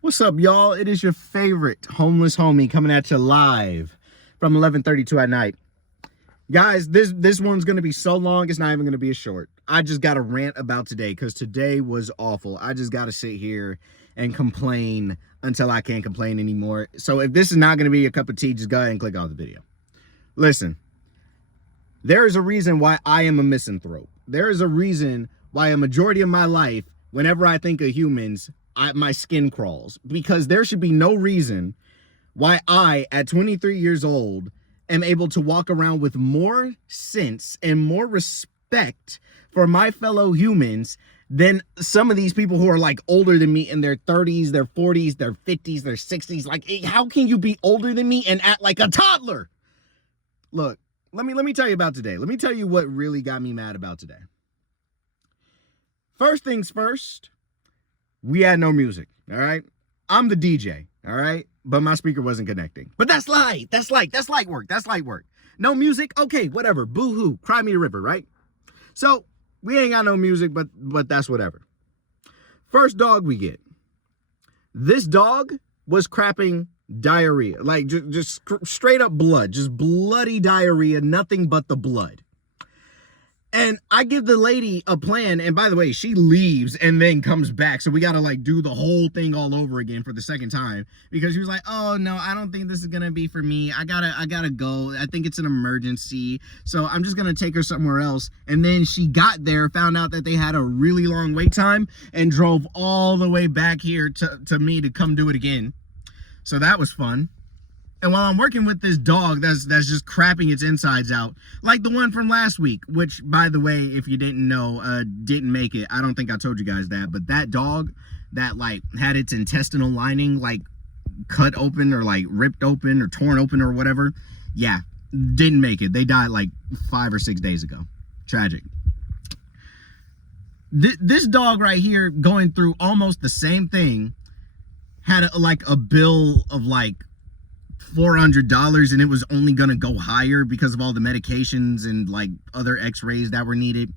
What's up, y'all? It is your favorite homeless homie coming at you live from 11:32 at night. Guys, this one's going to be so long, it's not even going to be a short. I just got to rant about today because today was awful. I just got to sit here and complain until I can't complain anymore. So if this is not going to be a cup of tea, just go ahead and click off the video. Listen, there is a reason why I am a misanthrope. There is a reason why a majority of my life, whenever I think of humans, my skin crawls, because there should be no reason why I, at 23 years old, am able to walk around with more sense and more respect for my fellow humans than some of these people who are like older than me in their 30s, their 40s, their 50s, their 60s. Like, how can you be older than me and act like a toddler? Look, let me tell you about today. Let me tell you what really got me mad about today. First things first, we had no music, all right? I'm the DJ, all right? But my speaker wasn't connecting. But that's light. That's light work. That's light work. No music? Okay, whatever. Boo-hoo. Cry me a river, right? So, we ain't got no music, but that's whatever. First dog we get. This dog was crapping diarrhea. Like, just straight up blood. Just bloody diarrhea. Nothing but the blood. And I give the lady a plan, and by the way, she leaves and then comes back. So we got to like do the whole thing all over again for the second time because she was like, "Oh no, I don't think this is going to be for me. I gotta go. I think it's an emergency. So I'm just going to take her somewhere else." And then she got there, found out that they had a really long wait time and drove all the way back here to me to come do it again. So that was fun. And while I'm working with this dog that's just crapping its insides out, like the one from last week, which, by the way, if you didn't know, didn't make it. I don't think I told you guys that, but that dog that like had its intestinal lining like cut open or like ripped open or torn open or whatever, yeah, didn't make it. They died like 5 or 6 days ago. Tragic. This dog right here going through almost the same thing had a bill of like $400, and it was only gonna go higher because of all the medications and like other x-rays that were needed.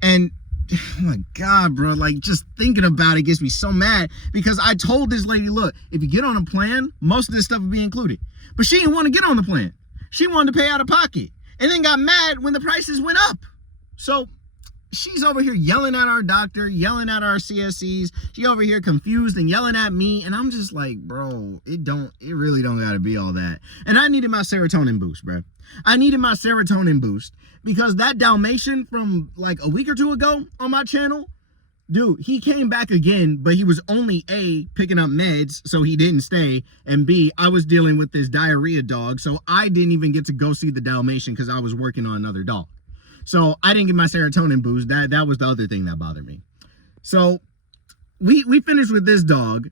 And oh my god, bro, like just thinking about it gets me so mad because I told this lady, look, if you get on a plan, most of this stuff will be included. But she didn't want to get on the plan. She wanted to pay out of pocket and then got mad when the prices went up. So she's over here yelling at our doctor, yelling at our CSCs. She over here confused and yelling at me. And I'm just like, bro, it really don't gotta be all that. And I needed my serotonin boost, bro. I needed my serotonin boost because that Dalmatian from like a week or two ago on my channel, dude, he came back again, but he was only A, picking up meds, so he didn't stay. And B, I was dealing with this diarrhea dog. So I didn't even get to go see the Dalmatian because I was working on another dog. So I didn't get my serotonin boost. That was the other thing that bothered me. So we finished with this dog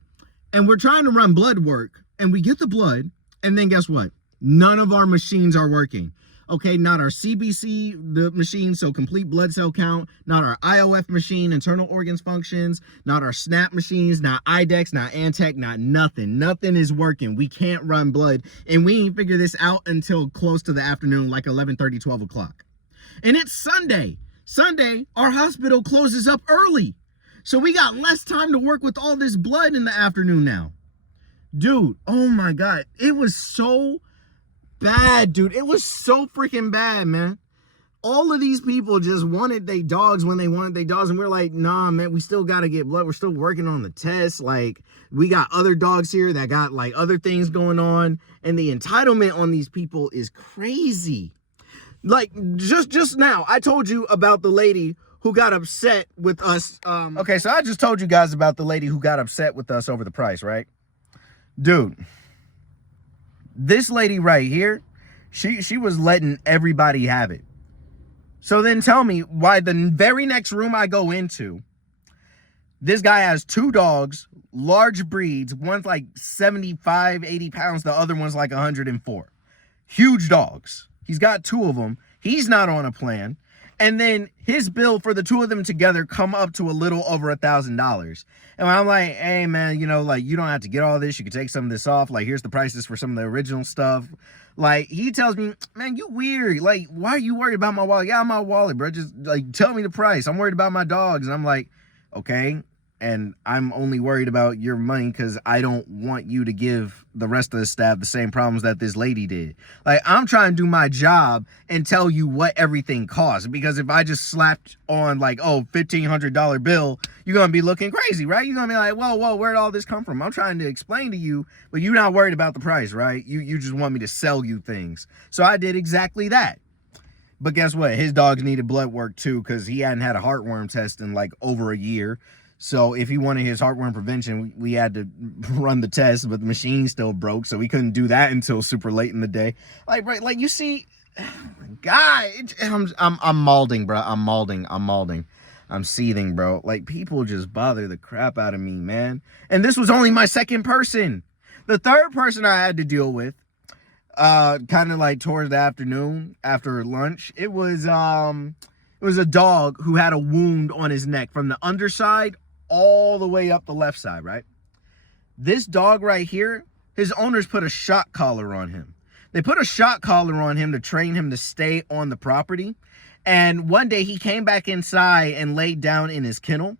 and we're trying to run blood work and we get the blood and then guess what? None of our machines are working. Okay, not our CBC, the machine, so complete blood cell count, not our IOF machine, internal organs functions, not our SNAP machines, not IDEX, not Antec, not nothing. Nothing is working. We can't run blood and we ain't figure this out until close to the afternoon, like 11:30, 12 o'clock. And it's Sunday. Sunday, our hospital closes up early. So we got less time to work with all this blood in the afternoon now. Dude, oh my God. It was so bad, dude. It was so freaking bad, man. All of these people just wanted their dogs when they wanted their dogs. And we're like, nah, man, we still got to get blood. We're still working on the test. Like, we got other dogs here that got like other things going on. And the entitlement on these people is crazy. Like, just now, I told you about the lady who got upset with us. Okay, so I just told you guys about the lady who got upset with us over the price, right? Dude, this lady right here, she was letting everybody have it. So then tell me why the very next room I go into, this guy has 2 dogs, large breeds. One's like 75, 80 pounds. The other one's like 104. Huge dogs. He's got 2 of them. He's not on a plan. And then his bill for the 2 of them together come up to a little over $1,000. And I'm like, hey man, you know, like you don't have to get all this. You can take some of this off. Like, here's the prices for some of the original stuff. Like, he tells me, man, you weird. Like, why are you worried about my wallet? Yeah, my wallet, bro. Just like, tell me the price. I'm worried about my dogs. And I'm like, okay, and I'm only worried about your money because I don't want you to give the rest of the staff the same problems that this lady did. Like, I'm trying to do my job and tell you what everything costs, because if I just slapped on like, oh, $1,500 bill, you're gonna be looking crazy, right? You're gonna be like, whoa, where'd all this come from? I'm trying to explain to you, but you're not worried about the price, right? You just want me to sell you things. So I did exactly that. But guess what? His dogs needed blood work too, because he hadn't had a heartworm test in like over a year. So if he wanted his heartworm prevention, we had to run the test, but the machine still broke, so we couldn't do that until super late in the day. Like, right, like you see, oh my God, I'm mauling, bro. I'm mauling. I'm seething, bro. Like, people just bother the crap out of me, man. And this was only my second person. The third person I had to deal with, kind of like towards the afternoon after lunch, it was a dog who had a wound on his neck from the underside all the way up the left side, right? This dog right here, his owners put a shock collar on him. They put a shock collar on him to train him to stay on the property. And one day he came back inside and laid down in his kennel.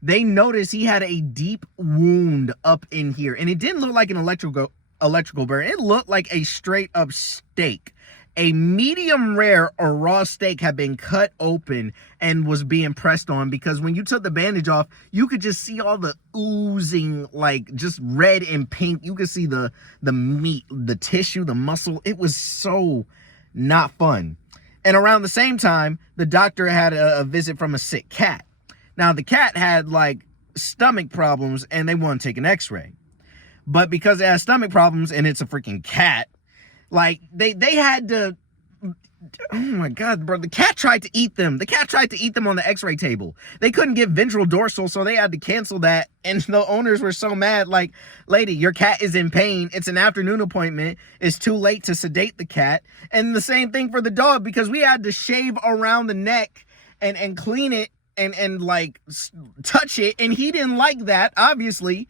They noticed he had a deep wound up in here. And it didn't look like an electrical burn. It looked like a straight up steak. A medium rare or raw steak had been cut open and was being pressed on, because when you took the bandage off, you could just see all the oozing, like just red and pink. You could see the meat, the tissue, the muscle. It was so not fun. And around the same time, the doctor had a visit from a sick cat. Now, the cat had like stomach problems and they wanted to take an x-ray. But because it has stomach problems and it's a freaking cat, like, they had to, oh my God, bro, the cat tried to eat them. The cat tried to eat them on the x-ray table. They couldn't get ventral dorsal, so they had to cancel that. And the owners were so mad, like, lady, your cat is in pain. It's an afternoon appointment. It's too late to sedate the cat. And the same thing for the dog, because we had to shave around the neck and clean it and like touch it. And he didn't like that, obviously.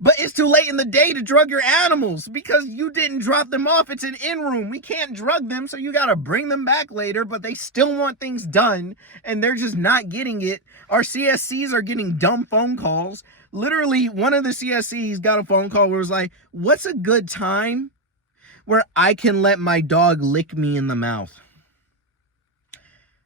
But it's too late in the day to drug your animals because you didn't drop them off. It's an in-room. We can't drug them, so you got to bring them back later, but they still want things done, and they're just not getting it. Our CSCs are getting dumb phone calls. Literally, one of the CSCs got a phone call where it was like, what's a good time where I can let my dog lick me in the mouth?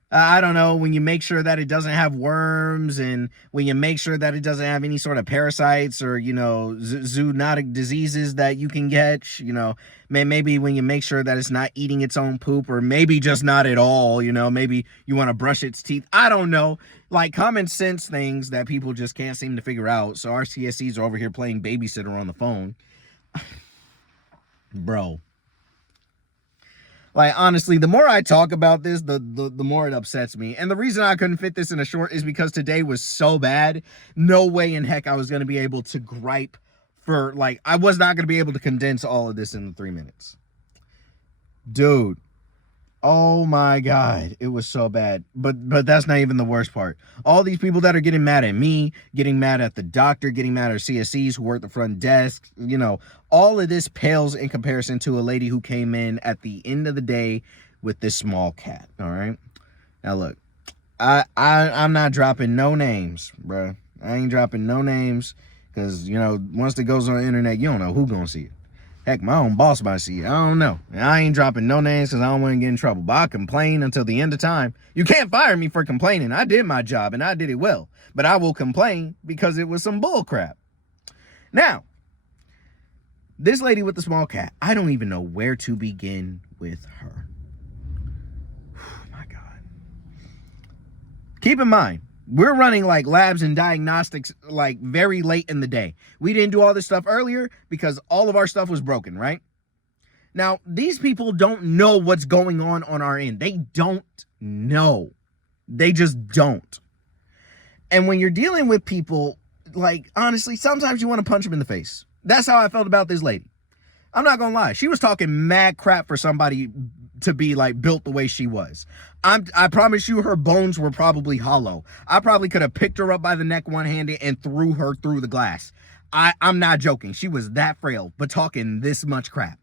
I don't know, when you make sure that it doesn't have worms, and when you make sure that it doesn't have any sort of parasites or, you know, zoonotic diseases that you can get, you know, maybe when you make sure that it's not eating its own poop, or maybe just not at all, you know, maybe you want to brush its teeth. I don't know, like common sense things that people just can't seem to figure out. So our CSCs are over here playing babysitter on the phone. Bro. Like, honestly, the more I talk about this, the more it upsets me. And the reason I couldn't fit this in a short is because today was so bad. No way in heck I was going to be able to gripe for, like, I was not going to be able to condense all of this in 3 minutes. Dude. Oh my God. It was so bad. But that's not even the worst part. All these people that are getting mad at me, getting mad at the doctor, getting mad at CSCs who work the front desk, you know, all of this pales in comparison to a lady who came in at the end of the day with this small cat. All right. Now look, I'm not dropping no names, bro. I ain't dropping no names because, you know, once it goes on the internet, you don't know who's gonna see it. Heck, my own boss might see it. I don't know. And I ain't dropping no names because I don't want to get in trouble. But I'll complain until the end of time. You can't fire me for complaining. I did my job and I did it well. But I will complain because it was some bull crap. Now, this lady with the small cat, I don't even know where to begin with her. Oh my God. Keep in mind, we're running like labs and diagnostics like very late in the day. We didn't do all this stuff earlier because all of our stuff was broken, right? Now, these people don't know what's going on our end. They don't know. They just don't. And when you're dealing with people, like, honestly, sometimes you want to punch them in the face. That's how I felt about this lady. I'm not gonna lie. She was talking mad crap for somebody to be like built the way she was. I promise you her bones were probably hollow. I probably could have picked her up by the neck one-handed and threw her through the glass. I'm not joking. She was that frail, but talking this much crap.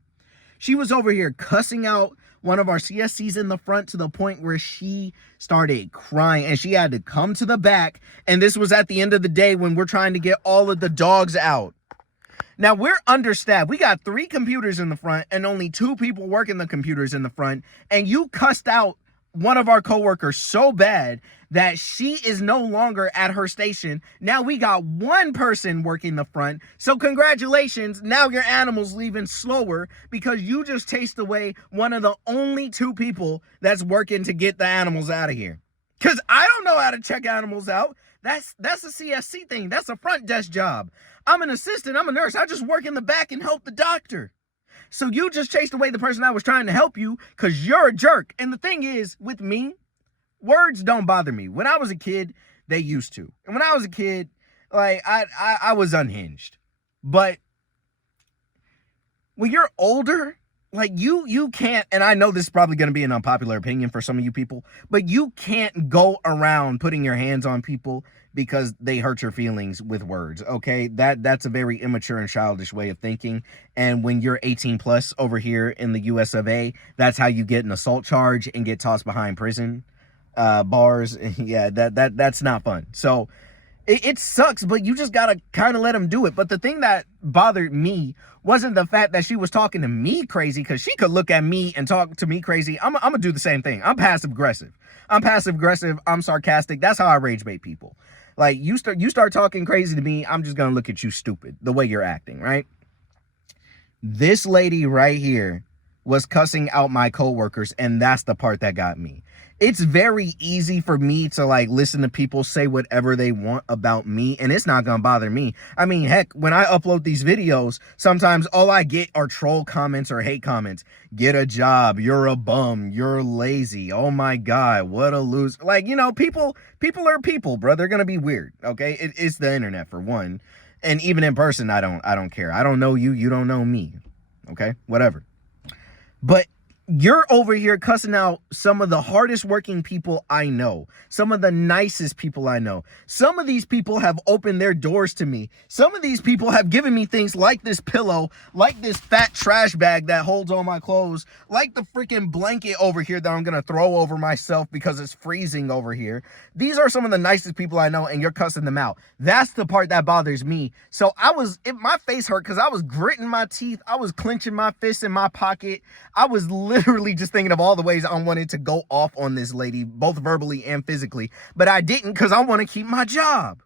She was over here cussing out one of our CSCs in the front to the point where she started crying and she had to come to the back. And this was at the end of the day when we're trying to get all of the dogs out. Now, we're understaffed. We got 3 computers in the front and only 2 people working the computers in the front. And you cussed out one of our coworkers so bad that she is no longer at her station. Now we got 1 person working the front. So congratulations. Now your animal's leaving slower because you just chased away one of the only 2 people that's working to get the animals out of here. Because I don't know how to check animals out. That's a CSC thing. That's a front desk job. I'm an assistant. I'm a nurse. I just work in the back and help the doctor. So you just chased away the person that was trying to help you because you're a jerk. And the thing is, with me, words don't bother me. When I was a kid, they used to. And when I was a kid, like, I was unhinged. But when you're older, like, you can't, and I know this is probably going to be an unpopular opinion for some of you people, but you can't go around putting your hands on people because they hurt your feelings with words, okay? That's a very immature and childish way of thinking. And when you're 18 plus over here in the US of A, that's how you get an assault charge and get tossed behind prison bars. Yeah, that's not fun. So it sucks, but you just gotta kind of let them do it. But the thing that bothered me wasn't the fact that she was talking to me crazy, because she could look at me and talk to me crazy. I'm gonna do the same thing. I'm passive aggressive. I'm sarcastic. That's how I rage bait people. Like, you start talking crazy to me, I'm just gonna look at you stupid, the way you're acting, right? This lady right here was cussing out my coworkers, and that's the part that got me. It's very easy for me to, like, listen to people say whatever they want about me, and it's not gonna bother me. I mean, heck, when I upload these videos, sometimes all I get are troll comments or hate comments. Get a job, you're a bum, you're lazy, oh my god, what a loser. Like, you know, people are people, bro. They're gonna be weird, okay? It's the internet, for one. And even in person, I don't care. I don't know you, you don't know me, okay? Whatever. But you're over here cussing out some of the hardest working people I know, some of the nicest people I know. Some of these people have opened their doors to me. Some of these people have given me things like this pillow, like this fat trash bag that holds all my clothes, like the freaking blanket over here that I'm gonna throw over myself because it's freezing over here. These are some of the nicest people I know, and you're cussing them out. That's the part that bothers me. So my face hurt because I was gritting my teeth. I was clenching my fists in my pocket. I was literally just thinking of all the ways I wanted to go off on this lady, both verbally and physically, but I didn't because I want to keep my job.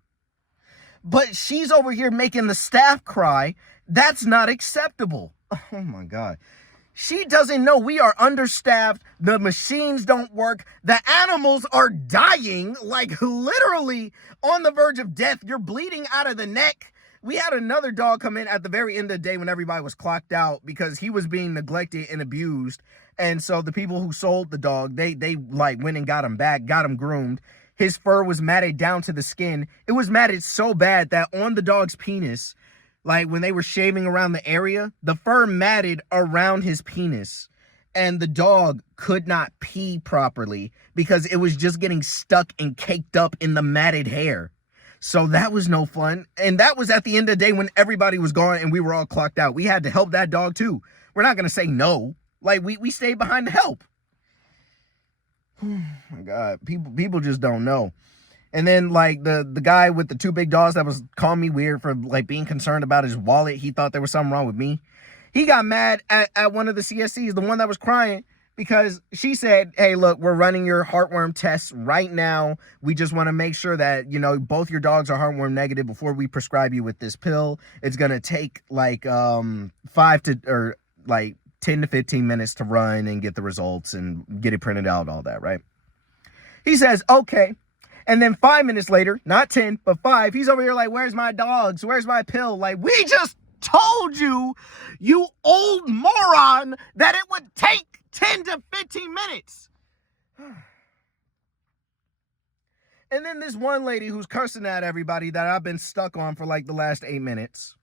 But she's over here making the staff cry. That's not acceptable. Oh my God. She doesn't know we are understaffed. The machines don't work. The animals are dying, like literally on the verge of death. You're bleeding out of the neck. We had another dog come in at the very end of the day when everybody was clocked out because he was being neglected and abused. And so the people who sold the dog, they like went and got him back, got him groomed. His fur was matted down to the skin. It was matted so bad that on the dog's penis, like when they were shaving around the area, the fur matted around his penis. And the dog could not pee properly because it was just getting stuck and caked up in the matted hair. So that was no fun. And that was at the end of the day when everybody was gone and we were all clocked out. We had to help that dog too. We're not going to say no. Like, we stayed behind to help. Oh my God. People just don't know. And then, like, the guy with the 2 big dogs that was calling me weird for, like, being concerned about his wallet. He thought there was something wrong with me. He got mad at one of the CSCs, the one that was crying, because she said, hey, look, we're running your heartworm tests right now. We just want to make sure that, you know, both your dogs are heartworm negative before we prescribe you with this pill. It's going to take like 10 to 15 minutes to run and get the results and get it printed out, all that, right? He says, okay. And then 5 minutes later, not 10, but 5, he's over here like, where's my dogs? Where's my pill? Like, we just told you, you old moron, that it would take 10 to 15 minutes. And then this one lady who's cursing at everybody that I've been stuck on for like the last 8 minutes.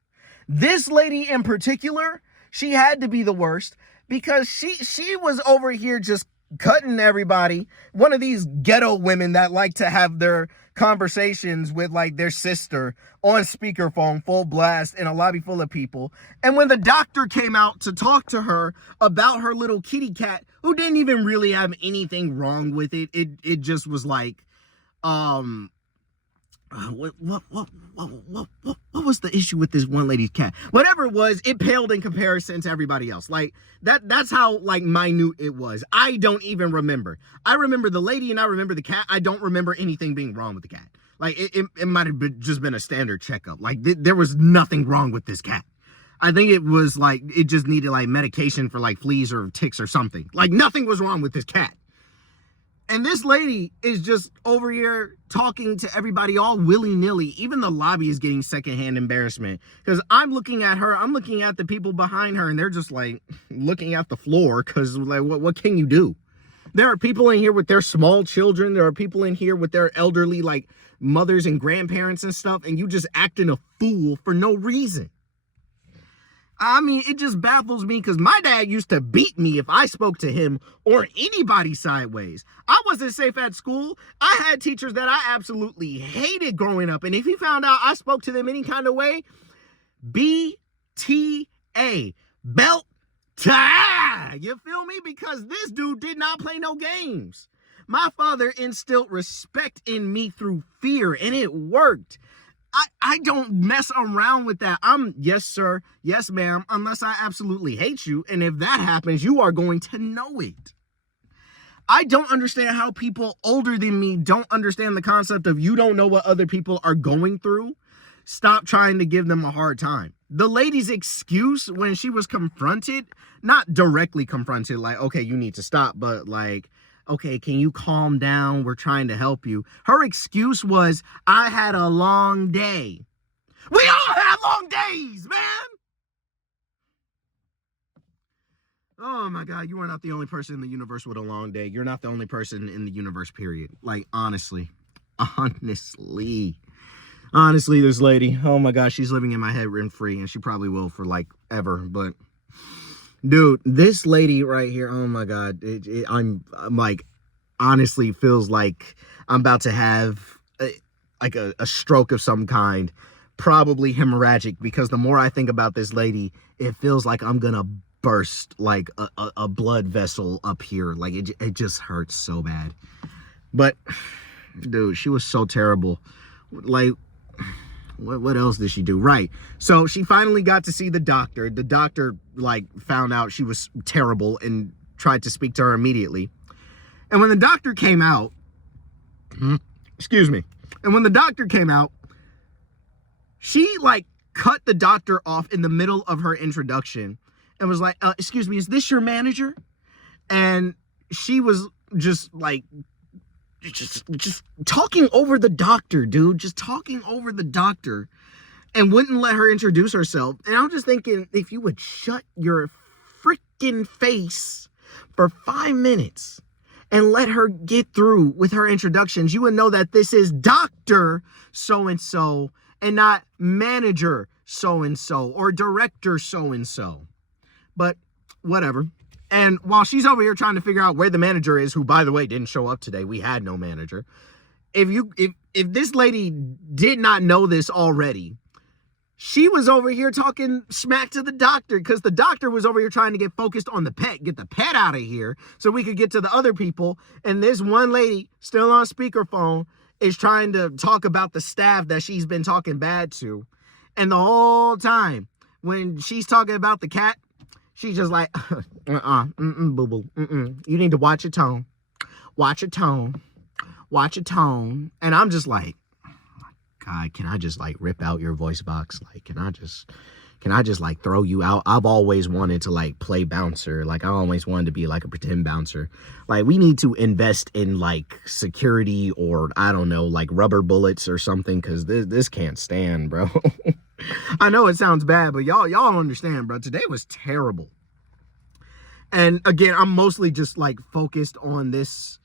This lady in particular, she had to be the worst because she was over here just cutting everybody. One of these ghetto women that like to have their conversations with like their sister on speakerphone, full blast in a lobby full of people. And when the doctor came out to talk to her about her little kitty cat, who didn't even really have anything wrong with it, it just was like, what was the issue with this one lady's cat? Whatever it was, it paled in comparison to everybody else. Like that's how like minute it was. I don't even remember. I remember the lady and I remember the cat. I don't remember anything being wrong with the cat. Like it might have just been a standard checkup. Like there was nothing wrong with this cat. I think it was like it just needed like medication for like fleas or ticks or something. Like nothing was wrong with this cat. And this lady is just over here talking to everybody all willy-nilly. Even the lobby is getting secondhand embarrassment. Because I'm looking at her, I'm looking at the people behind her, and they're just like looking at the floor because like, what can you do? There are people in here with their small children. There are people in here with their elderly like mothers and grandparents and stuff. And you just acting a fool for no reason. I mean, it just baffles me because my dad used to beat me if I spoke to him or anybody sideways. I wasn't safe at school. I had teachers that I absolutely hated growing up. And if he found out I spoke to them any kind of way, BTA, belt tie. You feel me? Because this dude did not play no games. My father instilled respect in me through fear, and it worked. I don't mess around with that. Yes, sir. Yes, ma'am. Unless I absolutely hate you. And if that happens, you are going to know it. I don't understand how people older than me don't understand the concept of you don't know what other people are going through. Stop trying to give them a hard time. The lady's excuse when she was confronted, not directly confronted, like, okay, you need to stop, but like, okay, can you calm down? We're trying to help you. Her excuse was, I had a long day. We all have long days, man. Oh my God, you are not the only person in the universe with a long day. You're not the only person in the universe, period. Like, honestly, this lady, oh my gosh, she's living in my head rent free, and she probably will for like ever, but dude, this lady right here, oh my God, I'm like, honestly feels like I'm about to have a stroke of some kind, probably hemorrhagic, because the more I think about this lady, it feels like I'm gonna burst like a blood vessel up here. Like it just hurts so bad. But dude, she was so terrible. Like, what else did she do? Right. So she finally got to see the doctor. The doctor like found out she was terrible and tried to speak to her immediately. And when the doctor came out, excuse me. And when the doctor came out, she like cut the doctor off in the middle of her introduction and was like, excuse me, is this your manager? And she was just like, just talking over the doctor, dude, just talking over the doctor, and wouldn't let her introduce herself. And I'm just thinking, if you would shut your freaking face for 5 minutes and let her get through with her introductions, you would know that this is Dr. So-and-so and not manager so-and-so or director so-and-so. But whatever. And while she's over here trying to figure out where the manager is, who, by the way, didn't show up today, we had no manager. If this lady did not know this already, she was over here talking smack to the doctor because the doctor was over here trying to get focused on the pet, get the pet out of here so we could get to the other people. And this one lady, still on speakerphone, is trying to talk about the staff that she's been talking bad to. And the whole time, when she's talking about the cat, she's just like, boo-boo, you need to watch your tone. Watch your tone. Watch your tone. And I'm just like, God, can I just like rip out your voice box? Like, can I just like throw you out? I've always wanted to like play bouncer. Like, I always wanted to be like a pretend bouncer. Like, we need to invest in like security or I don't know, like rubber bullets or something, because this can't stand, bro. I know it sounds bad, but y'all don't understand, bro. Today was terrible. And again, I'm mostly just like focused on this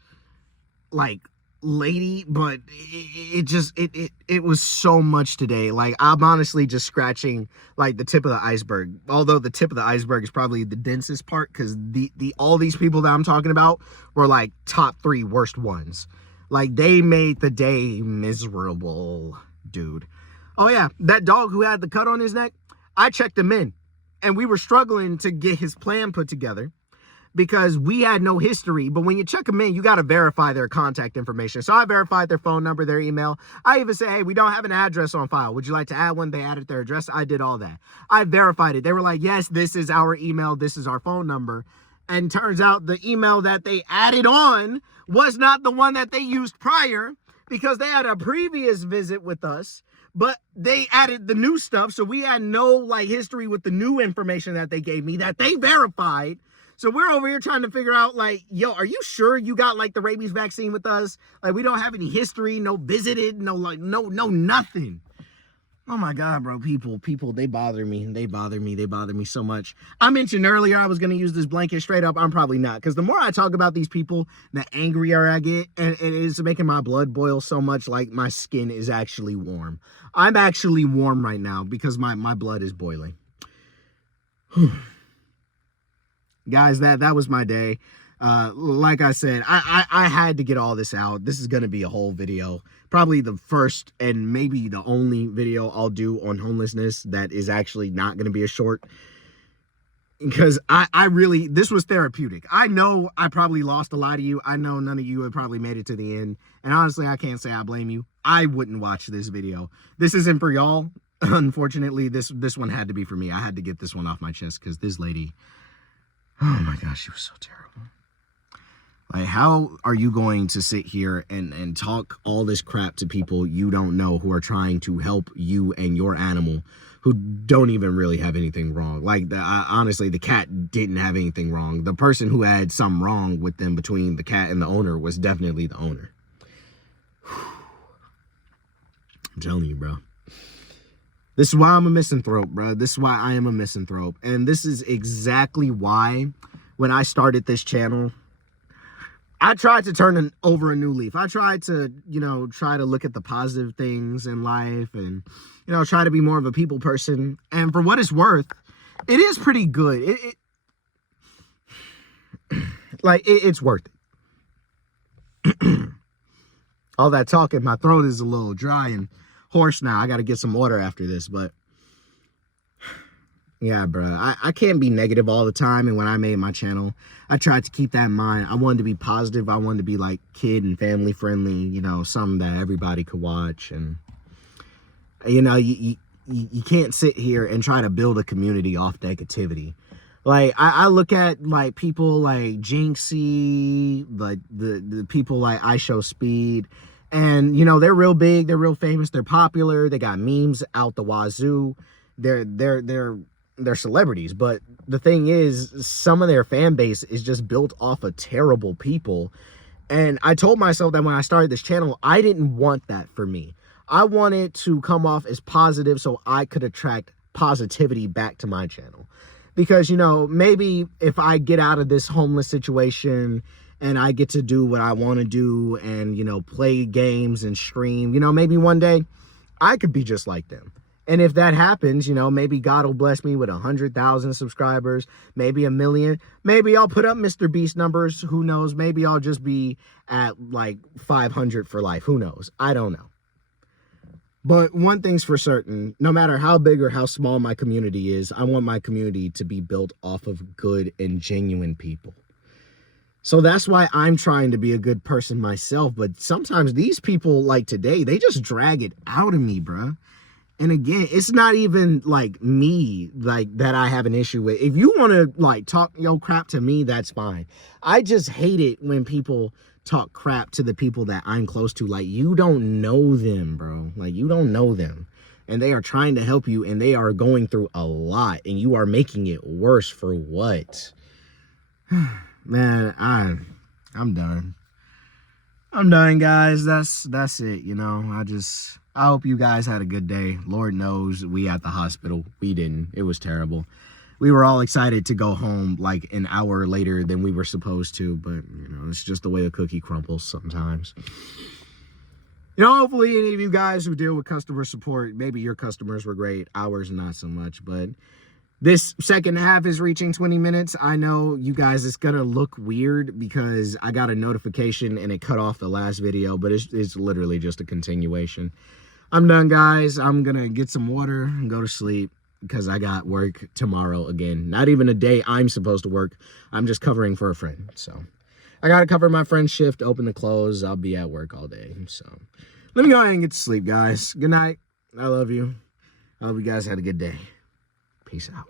like lady, but it was so much today. Like, I'm honestly just scratching like the tip of the iceberg, although the tip of the iceberg is probably the densest part, because the all these people that I'm talking about were like top 3 worst ones. Like, they made the day miserable, dude. Oh yeah, that dog who had the cut on his neck, I checked him in, and we were struggling to get his plan put together because we had no history. But when you check them in, you got to verify their contact information. So I verified their phone number, their email. I even said, hey, we don't have an address on file. Would you like to add one? They added their address. I did all that. I verified it. They were like, yes, this is our email. This is our phone number. And turns out the email that they added on was not the one that they used prior, because they had a previous visit with us, but they added the new stuff. So we had no like history with the new information that they gave me that they verified. So we're over here trying to figure out, like, yo, are you sure you got like the rabies vaccine with us? Like, we don't have any history, no visited, no like, no nothing. Oh my God, bro, people, they bother me. They bother me so much. I mentioned earlier I was going to use this blanket. Straight up, I'm probably not. Because the more I talk about these people, the angrier I get. And it is making my blood boil so much, like my skin is actually warm. I'm actually warm right now because my blood is boiling. Guys, that was my day. Like I said, I had to get all this out. This is going to be a whole video. Probably the first and maybe the only video I'll do on homelessness that is actually not going to be a short. Because I really, this was therapeutic. I know I probably lost a lot of you. I know none of you have probably made it to the end. And honestly, I can't say I blame you. I wouldn't watch this video. This isn't for y'all. Unfortunately, this one had to be for me. I had to get this one off my chest because this lady, oh my gosh, she was so terrible. Like, how are you going to sit here and talk all this crap to people you don't know who are trying to help you and your animal who don't even really have anything wrong? Like, honestly, the cat didn't have anything wrong. The person who had something wrong with them between the cat and the owner was definitely the owner. I'm telling you, bro. This is why I'm a misanthrope, bro. This is why I am a misanthrope. And this is exactly why when I started this channel, I tried to turn over a new leaf. I tried to, try to look at the positive things in life and, try to be more of a people person. And for what it's worth, it is pretty good. It's worth it. All that talking, my throat is a little dry and hoarse now. I got to get some water after this, but yeah, bro, I can't be negative all the time. And when I made my channel, I tried to keep that in mind. I wanted to be positive. I wanted to be like kid and family friendly, something that everybody could watch. And, you can't sit here and try to build a community off negativity. Like, I look at like people like Jinxie, like the people like I Show Speed, and, they're real big. They're real famous. They're popular. They got memes out the wazoo. They're celebrities, but the thing is, some of their fan base is just built off of terrible people. And I told myself that when I started this channel, I didn't want that for me. I wanted to come off as positive so I could attract positivity back to my channel. Because, maybe if I get out of this homeless situation and I get to do what I want to do and, play games and stream, maybe one day I could be just like them. And if that happens, maybe God will bless me with 100,000 subscribers, maybe 1 million. Maybe I'll put up Mr. Beast numbers. Who knows? Maybe I'll just be at like 500 for life. Who knows? I don't know. But one thing's for certain, no matter how big or how small my community is, I want my community to be built off of good and genuine people. So that's why I'm trying to be a good person myself. But sometimes these people like today, they just drag it out of me, bruh. And again, it's not even like me, like that I have an issue with. If you want to like talk your crap to me, that's fine. I just hate it when people talk crap to the people that I'm close to. Like, you don't know them, bro. Like, you don't know them. And they are trying to help you and they are going through a lot and you are making it worse for what? Man, I'm done. I'm done, guys. That's it, I hope you guys had a good day. Lord knows we at the hospital, we didn't. It was terrible. we were all excited to go home like an hour later than we were supposed to, but you know, it's just the way a cookie crumbles sometimes. You know, hopefully any of you guys who deal with customer support, maybe your customers were great, ours not so much, but this second half is reaching 20 minutes. I know you guys, it's gonna look weird because I got a notification and it cut off the last video, but it's literally just a continuation. I'm done, guys. I'm gonna get some water and go to sleep because I got work tomorrow again. Not even a day I'm supposed to work. I'm just covering for a friend. So I gotta cover my friend's shift, open the close. I'll be at work all day. So let me go ahead and get to sleep, guys. Good night. I love you. I hope you guys had a good day. Peace out.